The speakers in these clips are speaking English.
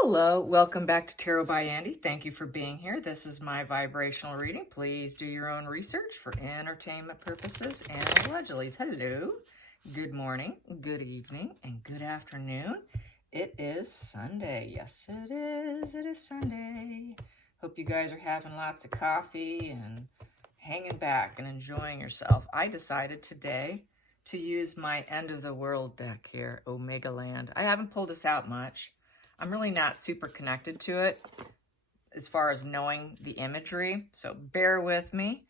Hello, welcome back to Tarot by Andy. Thank you for being here. This is my vibrational reading. Please do your own research for entertainment purposes and allegedly. Hello, good morning, good evening, and good afternoon. It is Sunday. Yes, it is. It is Sunday. Hope you guys are having lots of coffee and hanging back and enjoying yourself. I decided today to use my End of the World deck here, Omega Land. I haven't pulled this out much. I'm really not super connected to it as far as knowing the imagery, so bear with me.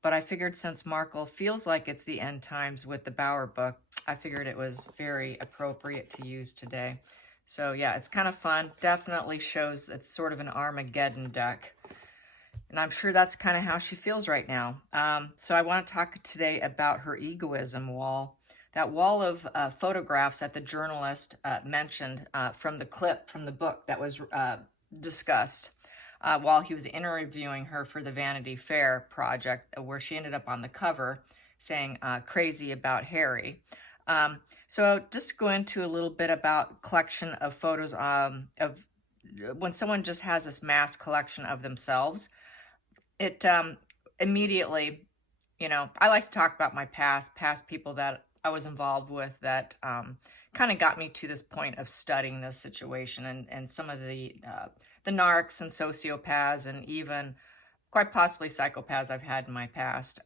But I figured since Markle feels like it's the end times with the Bauer book, I figured it was very appropriate to use today. So yeah, it's kind of fun. Definitely shows it's sort of an Armageddon deck. And I'm sure that's kind of how she feels right now. So I want to talk today about her egoism wall. That wall of photographs that the journalist mentioned from the clip from the book that was discussed while he was interviewing her for the Vanity Fair project, where she ended up on the cover saying crazy about Harry. So just go into a little bit about collection of photos of when someone just has this mass collection of themselves. It immediately, I like to talk about my past people that I was involved with that kind of got me to this point of studying this situation and some of the narcs and sociopaths and even quite possibly psychopaths I've had in my past.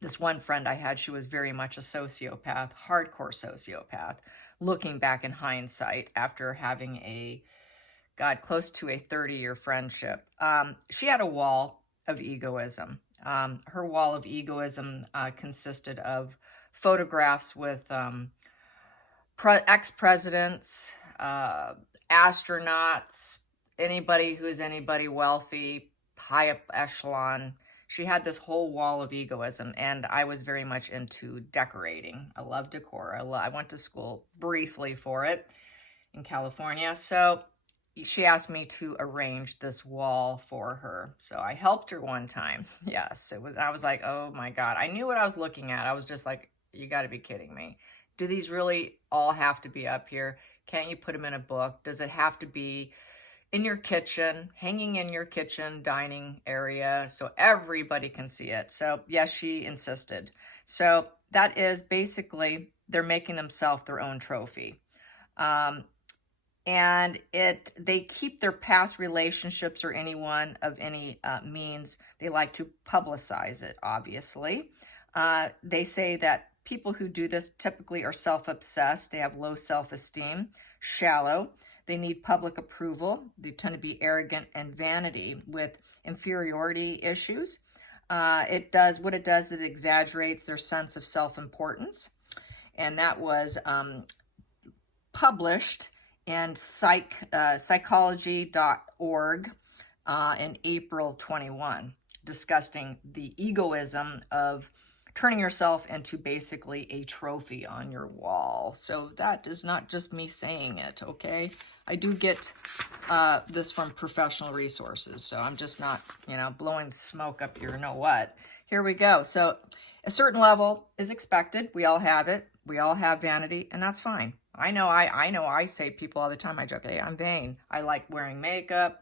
This one friend I had, she was very much a sociopath, hardcore sociopath, looking back in hindsight after having close to a 30-year friendship. She had a wall of egoism. Her wall of egoism consisted of photographs with ex-presidents, astronauts, anybody who's anybody wealthy, high up echelon. She had this whole wall of egoism, and I was very much into decorating. I love decor. I went to school briefly for it in California, so she asked me to arrange this wall for her. So I helped her one time. Yes, I was like, oh my God. I knew what I was looking at. I was just like, you got to be kidding me. Do these really all have to be up here? Can't you put them in a book? Does it have to be in your kitchen, hanging in your kitchen dining area so everybody can see it? So yes, she insisted. So that is basically, they're making themselves their own trophy. And they keep their past relationships or anyone of any means. They like to publicize it, obviously. They say that people who do this typically are self-obsessed. They have low self-esteem, shallow. They need public approval. They tend to be arrogant and vanity with inferiority issues. What it does, it exaggerates their sense of self-importance. And that was published in psychology.org in April 21, discussing the egoism of turning yourself into basically a trophy on your wall. So that is not just me saying it, okay? I do get this from professional resources, so I'm just not, blowing smoke up your know-what. Here we go. So a certain level is expected. We all have it. We all have vanity, and that's fine. I know I say people all the time, I joke, hey, I'm vain. I like wearing makeup.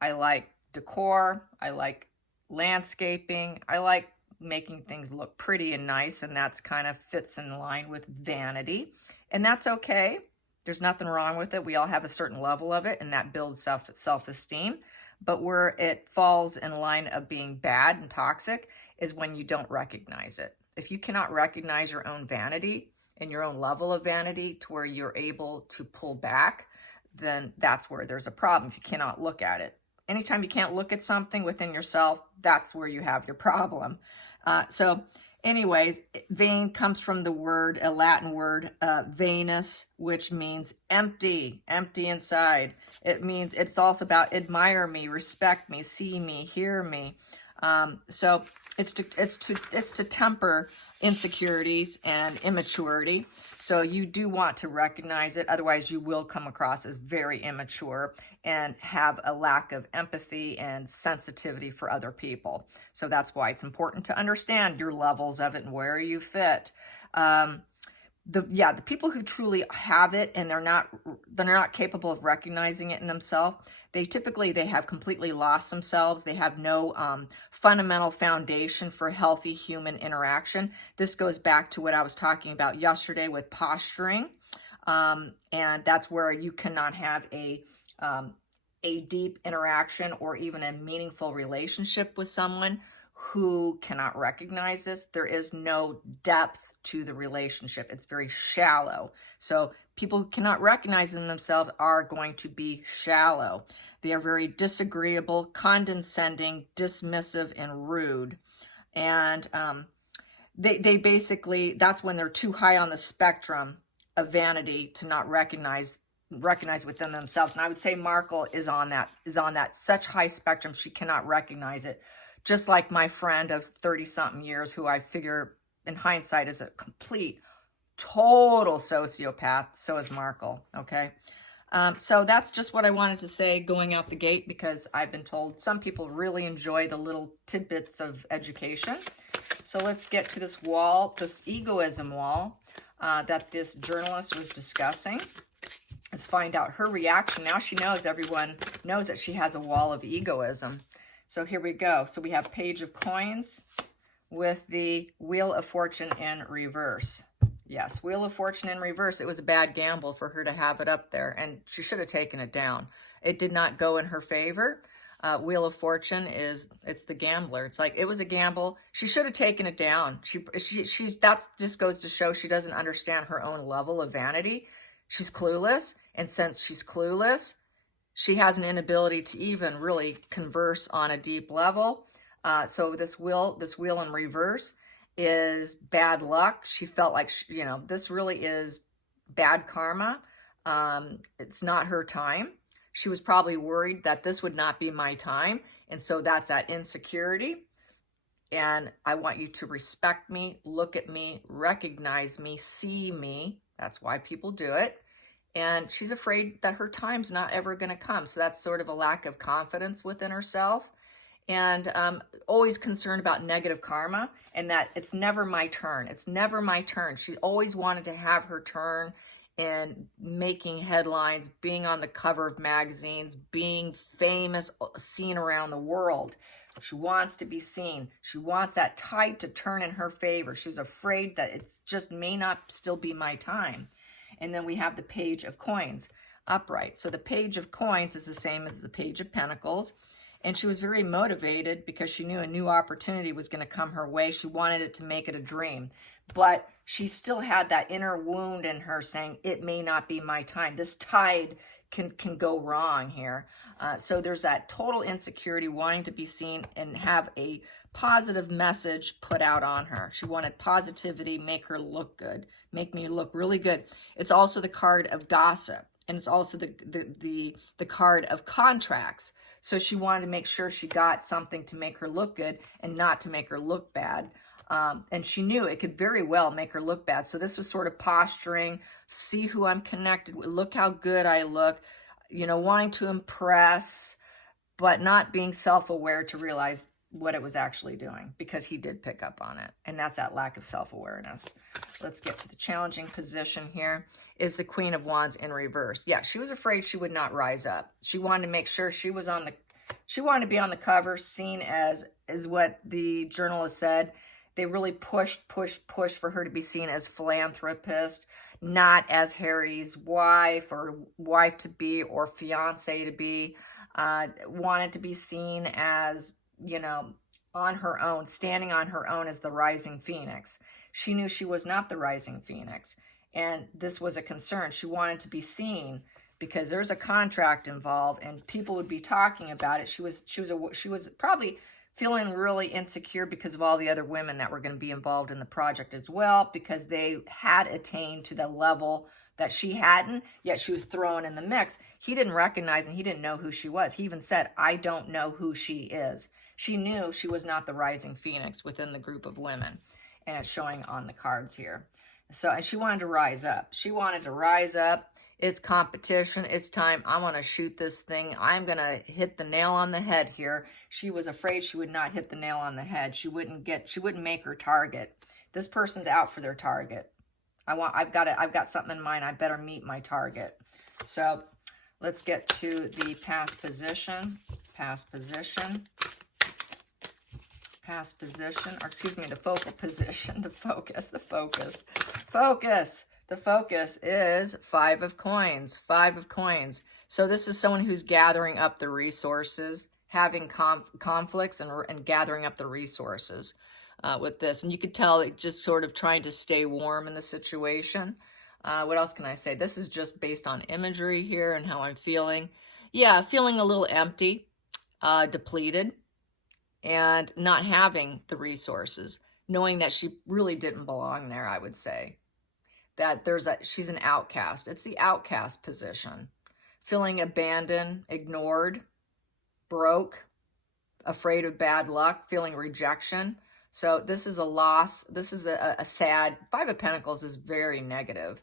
I like decor. I like landscaping. I like making things look pretty and nice, and that's kind of fits in line with vanity. And that's okay. There's nothing wrong with it. We all have a certain level of it, and that builds self-esteem. But where it falls in line of being bad and toxic is when you don't recognize it. If you cannot recognize your own vanity and your own level of vanity to where you're able to pull back, then that's where there's a problem if you cannot look at it. Anytime you can't look at something within yourself, that's where you have your problem. So anyways, vain comes from the word, a Latin word, vanus, which means empty inside. It means it's also about admire me, respect me, see me, hear me. So it's to temper insecurities and immaturity. So you do want to recognize it. Otherwise, you will come across as very immature and have a lack of empathy and sensitivity for other people. So that's why it's important to understand your levels of it and where you fit. the people who truly have it and they're not capable of recognizing it in themselves, they have completely lost themselves. They have no fundamental foundation for healthy human interaction. This goes back to what I was talking about yesterday with posturing, and that's where you cannot have a deep interaction or even a meaningful relationship with someone who cannot recognize this. There is no depth to the relationship. It's very shallow. So people who cannot recognize in themselves are going to be shallow. They are very disagreeable, condescending, dismissive, and rude. And they basically, that's when they're too high on the spectrum of vanity to not recognize within themselves. And I would say Markle is on that such high spectrum, she cannot recognize it. Just like my friend of 30-something years, who I figure in hindsight is a complete, total sociopath. So is Markle, okay? So that's just what I wanted to say going out the gate, because I've been told some people really enjoy the little tidbits of education. So let's get to this wall, this egoism wall that this journalist was discussing. Let's find out her reaction. Now she knows, everyone knows that she has a wall of egoism. So here we go. So we have Page of Coins with the Wheel of Fortune in reverse. Yes, Wheel of Fortune in reverse. It was a bad gamble for her to have it up there, and she should have taken it down. It did not go in her favor. Wheel of Fortune it's the gambler. It's like, it was a gamble. She should have taken it down. That just goes to show she doesn't understand her own level of vanity. She's clueless, and since she's clueless, she has an inability to even really converse on a deep level. So this wheel in reverse is bad luck. She felt like, this really is bad karma. It's not her time. She was probably worried that this would not be my time. And so that's that insecurity. And I want you to respect me, look at me, recognize me, see me. That's why people do it. And she's afraid that her time's not ever going to come. So that's sort of a lack of confidence within herself. And always concerned about negative karma, and that it's never my turn. It's never my turn. She always wanted to have her turn in making headlines, being on the cover of magazines, being famous, seen around the world. She wants to be seen. She wants that tide to turn in her favor. She was afraid that it just may not still be my time. And then we have the Page of Coins upright. So the Page of Coins is the same as the Page of Pentacles. And she was very motivated because she knew a new opportunity was going to come her way. She wanted it to make it a dream. But she still had that inner wound in her saying, it may not be my time. This tide can go wrong here. So there's that total insecurity, wanting to be seen and have a positive message put out on her. She wanted positivity, make her look good, make me look really good. It's also the card of gossip, and it's also the card of contracts. So she wanted to make sure she got something to make her look good and not to make her look bad. And she knew it could very well make her look bad. So this was sort of posturing, see who I'm connected with, look how good I look, wanting to impress, but not being self-aware to realize what it was actually doing, because he did pick up on it. And that's that lack of self-awareness. Let's get to the challenging position here. Is the Queen of Wands in reverse. Yeah, she was afraid she would not rise up. She wanted to make sure she wanted to be on the cover, seen as what the journalist said. They really pushed for her to be seen as philanthropist, not as Harry's wife or wife-to-be or fiancé-to-be. Wanted to be seen as, on her own, standing on her own as the rising phoenix. She knew she was not the rising phoenix, and this was a concern. She wanted to be seen because there's a contract involved, and people would be talking about it. She was probably feeling really insecure because of all the other women that were going to be involved in the project as well, because they had attained to the level that she hadn't, yet she was thrown in the mix. He didn't recognize and he didn't know who she was. He even said, I don't know who she is. She knew she was not the rising phoenix within the group of women, and it's showing on the cards here. So, and she wanted to rise up. She wanted to rise up. It's competition. It's time. I want to shoot this thing. I'm going to hit the nail on the head here. She was afraid she would not hit the nail on the head. She wouldn't make her target. This person's out for their target. I've got something in mind. I better meet my target. So let's get to the past position, or excuse me, the focal position, the focus. The focus is 5 of coins, 5 of coins. So this is someone who's gathering up the resources, having conflicts and gathering up the resources with this. And you could tell it just sort of trying to stay warm in the situation. What else can I say? This is just based on imagery here and how I'm feeling. Yeah, feeling a little empty, depleted, and not having the resources, knowing that she really didn't belong there, I would say. That she's an outcast. It's the outcast position. Feeling abandoned, ignored, broke, afraid of bad luck, feeling rejection. So this is a loss. This is a sad, 5 of Pentacles is very negative.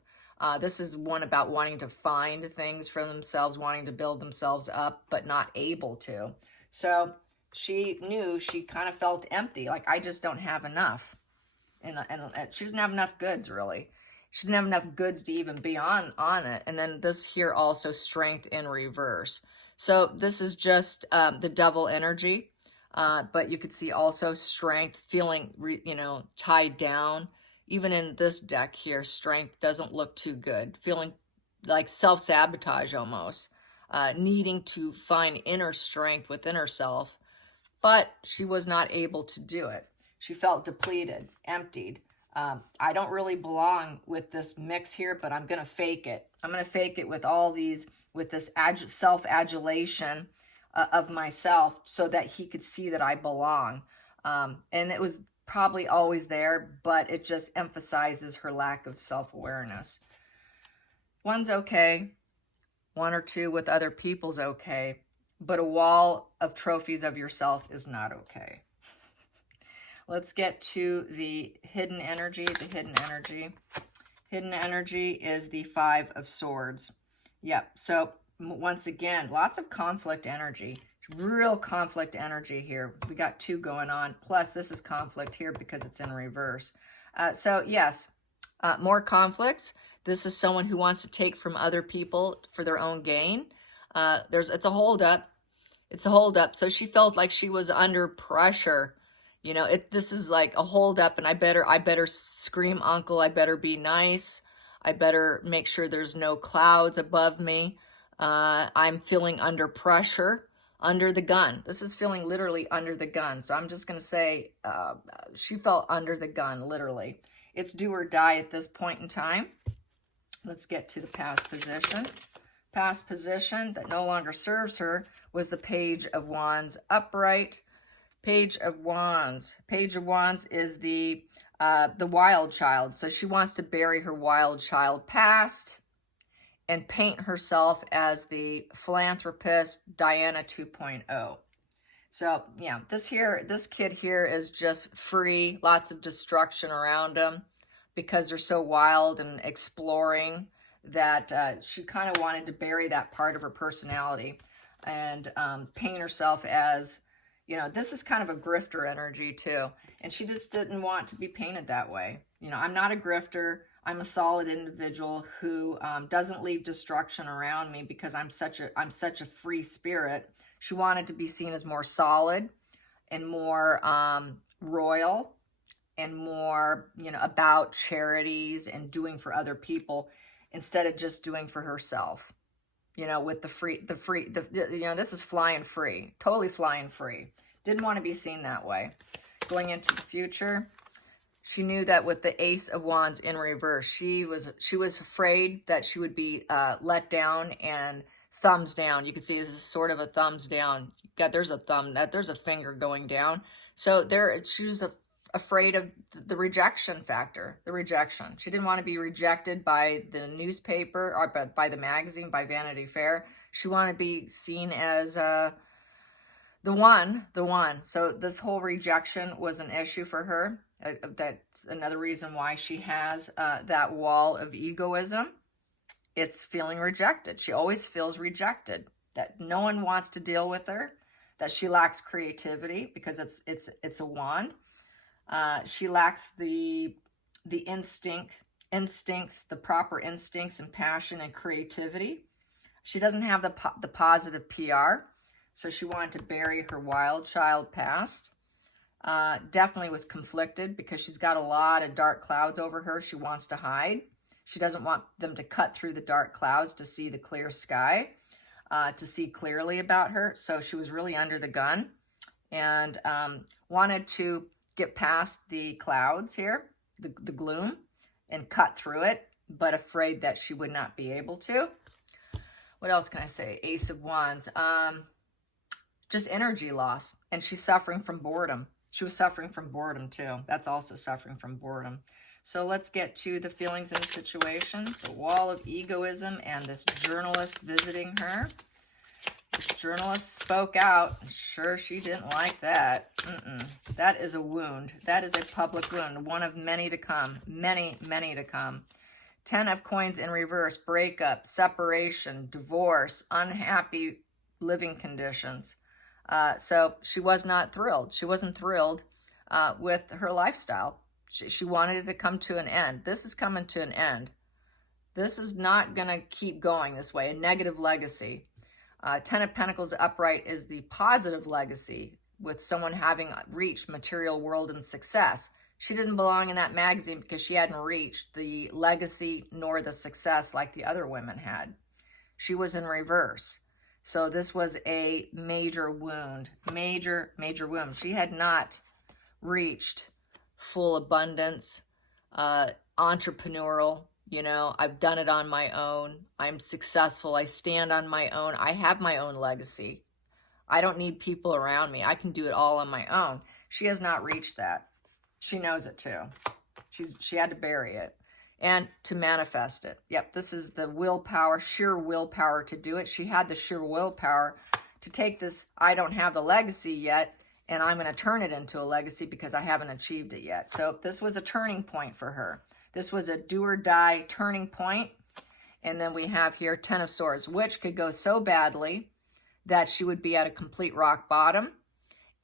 This is one about wanting to find things for themselves, wanting to build themselves up, but not able to. So she knew, she kind of felt empty, like I just don't have enough. And she doesn't have enough goods, really. She didn't have enough goods to even be on it. And then this here also, strength in reverse. So this is just the devil energy. But you could see also strength, feeling, tied down. Even in this deck here, strength doesn't look too good. Feeling like self-sabotage almost. Needing to find inner strength within herself. But she was not able to do it. She felt depleted, emptied. I don't really belong with this mix here, but I'm going to fake it. I'm going to fake it with all these, with this self-adulation of myself so that he could see that I belong. And it was probably always there, but it just emphasizes her lack of self-awareness. One's okay. 1 or 2 with other people's okay. But a wall of trophies of yourself is not okay. Let's get to the hidden energy. Hidden energy is the 5 of Swords. Yep. So once again, lots of conflict energy. Real conflict energy here. We got 2 going on. Plus, this is conflict here because it's in reverse. So yes, more conflicts. This is someone who wants to take from other people for their own gain. It's a holdup. It's a holdup. So she felt like she was under pressure. This is like a holdup, and I better scream, uncle. I better be nice. I better make sure there's no clouds above me. I'm feeling under pressure, under the gun. This is feeling literally under the gun. So I'm just going to say she felt under the gun, literally. It's do or die at this point in time. Let's get to the past position. Past position that no longer serves her was the Page of Wands upright. Page of Wands. Page of Wands is the wild child. So she wants to bury her wild child past and paint herself as the philanthropist Diana 2.0. So yeah, this kid here is just free, lots of destruction around him because they're so wild and exploring that she kind of wanted to bury that part of her personality and paint herself as, this is kind of a grifter energy too. And she just didn't want to be painted that way. I'm not a grifter. I'm a solid individual who doesn't leave destruction around me because I'm such a free spirit. She wanted to be seen as more solid and more royal and more, about charities and doing for other people instead of just doing for herself. With this is flying free, totally flying free. Didn't want to be seen that way. Going into the future, she knew that with the Ace of Wands in reverse, she was afraid that she would be let down and thumbs down. You can see this is sort of a thumbs down. There's a finger going down. So she was afraid of the rejection factor, the rejection. She didn't want to be rejected by the newspaper or by the magazine, by Vanity Fair. She wanted to be seen as the one. So this whole rejection was an issue for her. That's another reason why she has that wall of egoism. It's feeling rejected. She always feels rejected, that no one wants to deal with her, that she lacks creativity because it's a wand. She lacks the instinct instincts, the proper instincts and passion and creativity. She doesn't have the positive PR, so she wanted to bury her wild child past. Definitely was conflicted because she's got a lot of dark clouds over her she wants to hide. She doesn't want them to cut through the dark clouds to see the clear sky, to see clearly about her. So she was really under the gun and wanted to get past the clouds here, the gloom, and cut through it, but afraid that she would not be able to. What else can I say? Ace of Wands. Just energy loss, and she's suffering from boredom. She was suffering from boredom too. That's also suffering from boredom. So let's get to the feelings in the situation. The wall of egoism and this journalist visiting her. This journalist spoke out. Sure, she didn't like that. That is a wound. That is a public wound. One of many to come. Many, many to come. 10 of coins in reverse. Breakup, separation, divorce, unhappy living conditions. So she was not thrilled. She wasn't thrilled with her lifestyle. She wanted it to come to an end. This is coming to an end. This is not going to keep going this way. A negative legacy. 10 of Pentacles upright is the positive legacy with someone having reached material world and success. She didn't belong in that magazine because she hadn't reached the legacy nor the success like the other women had. She was in reverse. So this was a major wound, major wound. She had not reached full abundance, entrepreneurial, I've done it on my own. I'm successful. I stand on my own. I have my own legacy. I don't need people around me. I can do it all on my own. She has not reached that. She knows it too. She had to bury it and to manifest it. Yep, this is the willpower, sheer willpower to do it. She had the sheer willpower to take this, I don't have the legacy yet, and I'm going to turn it into a legacy because I haven't achieved it yet. So this was a turning point for her. This was a do or die turning point. And then we have here 10 of Swords, which could go so badly that she would be at a complete rock bottom.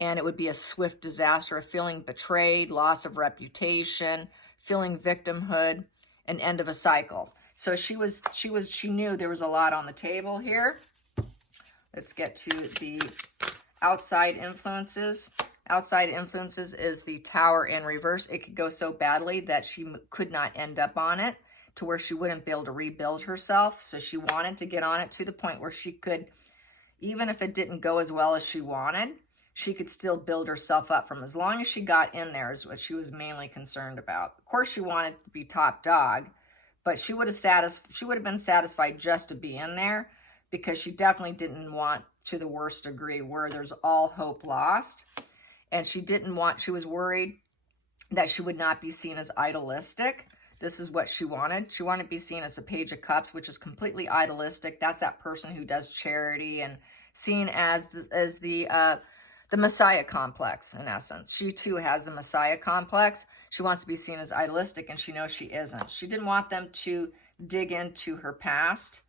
And it would be a swift disaster of feeling betrayed, loss of reputation, feeling victimhood, an end of a cycle. So she knew there was a lot on the table here. Let's get to the outside influences. Outside influences is the Tower in reverse. It could go so badly that she could not end up on it to where she wouldn't be able to rebuild herself. So she wanted to get on it to the point where she could, even if it didn't go as well as she wanted, she could still build herself up from as long as she got in there is what she was mainly concerned about. Of course, she wanted to be top dog, but she would have been satisfied just to be in there because she definitely didn't want to the worst degree where there's all hope lost. And she was worried that she would not be seen as idealistic. This is what she wanted. She wanted to be seen as a Page of Cups, which is completely idealistic. That's that person who does charity and seen as the Messiah complex, in essence. She too has the Messiah complex. She wants to be seen as idealistic, and she knows she isn't. She didn't want them to dig into her past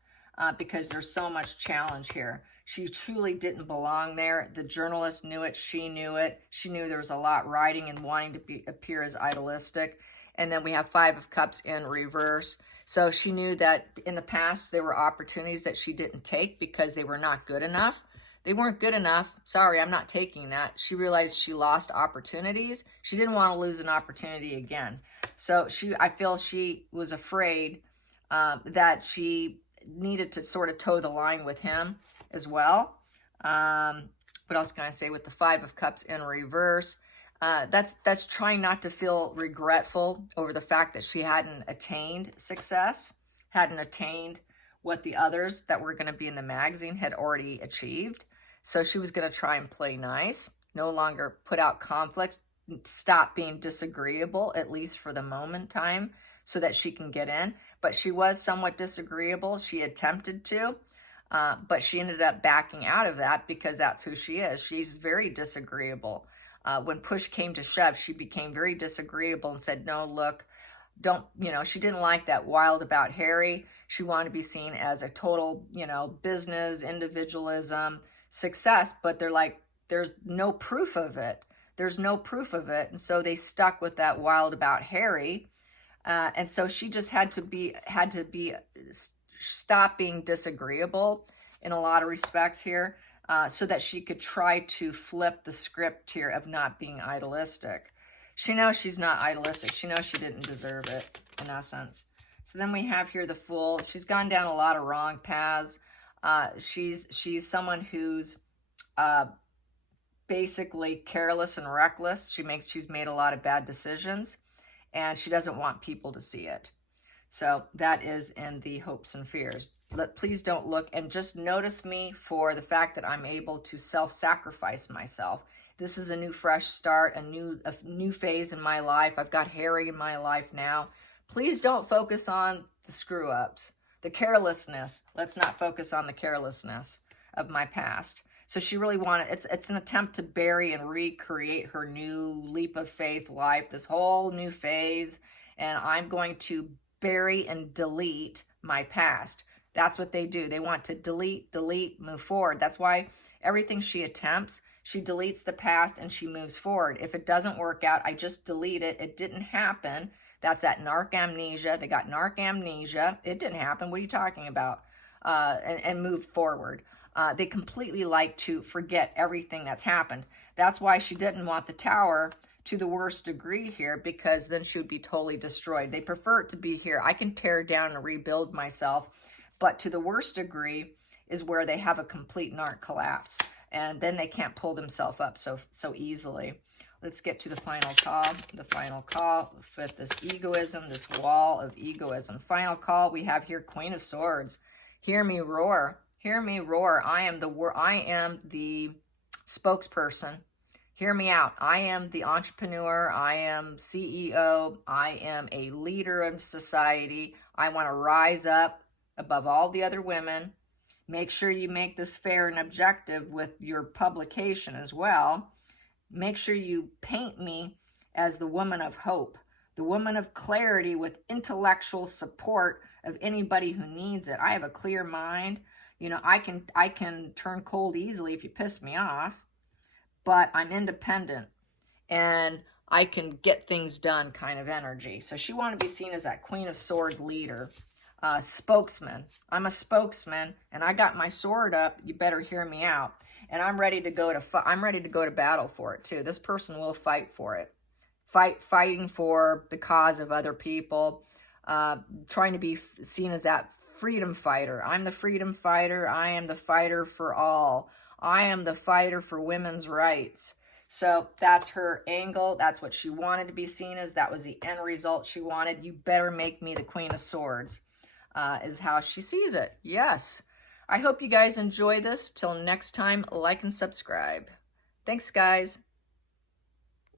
because there's so much challenge here. She truly didn't belong there. The journalist knew it. She knew it. She knew there was a lot riding and wanting to appear as idealistic. And then we have 5 of Cups in reverse. So she knew that in the past there were opportunities that she didn't take because they were not good enough. They weren't good enough. Sorry, I'm not taking that. She realized she lost opportunities. She didn't want to lose an opportunity again. So I feel she was afraid that she needed to sort of toe the line with him as well. What else can I say with the 5 of Cups in reverse? That's trying not to feel regretful over the fact that she hadn't attained success, hadn't attained what the others that were going to be in the magazine had already achieved. So she was going to try and play nice, no longer put out conflicts, stop being disagreeable, at least for the moment time, so that she can get in. But she was somewhat disagreeable. She attempted to, but she ended up backing out of that because that's who she is. She's very disagreeable. When push came to shove, she became very disagreeable and said, no, look, don't, she didn't like that wild about Harry. She wanted to be seen as a total, business, individualism, success, but they're like, there's no proof of it. There's no proof of it. And so they stuck with that wild about Harry And so she just had to stop being disagreeable in a lot of respects here, so that she could try to flip the script here of not being idealistic. She knows she's not idealistic. She knows she didn't deserve it, in essence. So then we have here the Fool. She's gone down a lot of wrong paths. She's someone who's basically careless and reckless. She's made a lot of bad decisions, and she doesn't want people to see it. So that is in the hopes and fears. Please don't look, and just notice me for the fact that I'm able to self-sacrifice myself. This is a new fresh start, a new phase in my life. I've got Harry in my life now. Please don't focus on the screw-ups, the carelessness. Let's not focus on the carelessness of my past. So she really wanted, it's an attempt to bury and recreate her new leap of faith life, this whole new phase. And I'm going to bury and delete my past. That's what they do. They want to delete, move forward. That's why everything she attempts, she deletes the past and she moves forward. If it doesn't work out, I just delete it. It didn't happen. That's that narc amnesia. They got narc amnesia. It didn't happen. What are you talking about? And move forward. They completely like to forget everything that's happened. That's why she didn't want the Tower to the worst degree here, because then she would be totally destroyed. They prefer it to be here. I can tear down and rebuild myself, but to the worst degree is where they have a complete narc collapse, and then they can't pull themselves up so easily. Let's get to the final call. The final call with this egoism, this wall of egoism. Final call, we have here Queen of Swords. Hear me roar. Hear me roar. I am the spokesperson. Hear me out. I am the entrepreneur. I am CEO. I am a leader of society. I want to rise up above all the other women. Make sure you make this fair and objective with your publication as well. Make sure you paint me as the woman of hope, the woman of clarity with intellectual support of anybody who needs it. I have a clear mind. You know, I can turn cold easily if you piss me off, but I'm independent and I can get things done kind of energy. So she wanted to be seen as that Queen of Swords leader, spokesman. I'm a spokesman and I got my sword up. You better hear me out. And I'm ready to go to battle for it too. This person will fight for it. Fighting for the cause of other people, trying to be seen as that freedom fighter. I'm the freedom fighter. I am the fighter for all. I am the fighter for women's rights. So that's her angle. That's what she wanted to be seen as. That was the end result she wanted. You better make me the Queen of Swords, is how she sees it. Yes. I hope you guys enjoy this. Till next time, like and subscribe. Thanks, guys.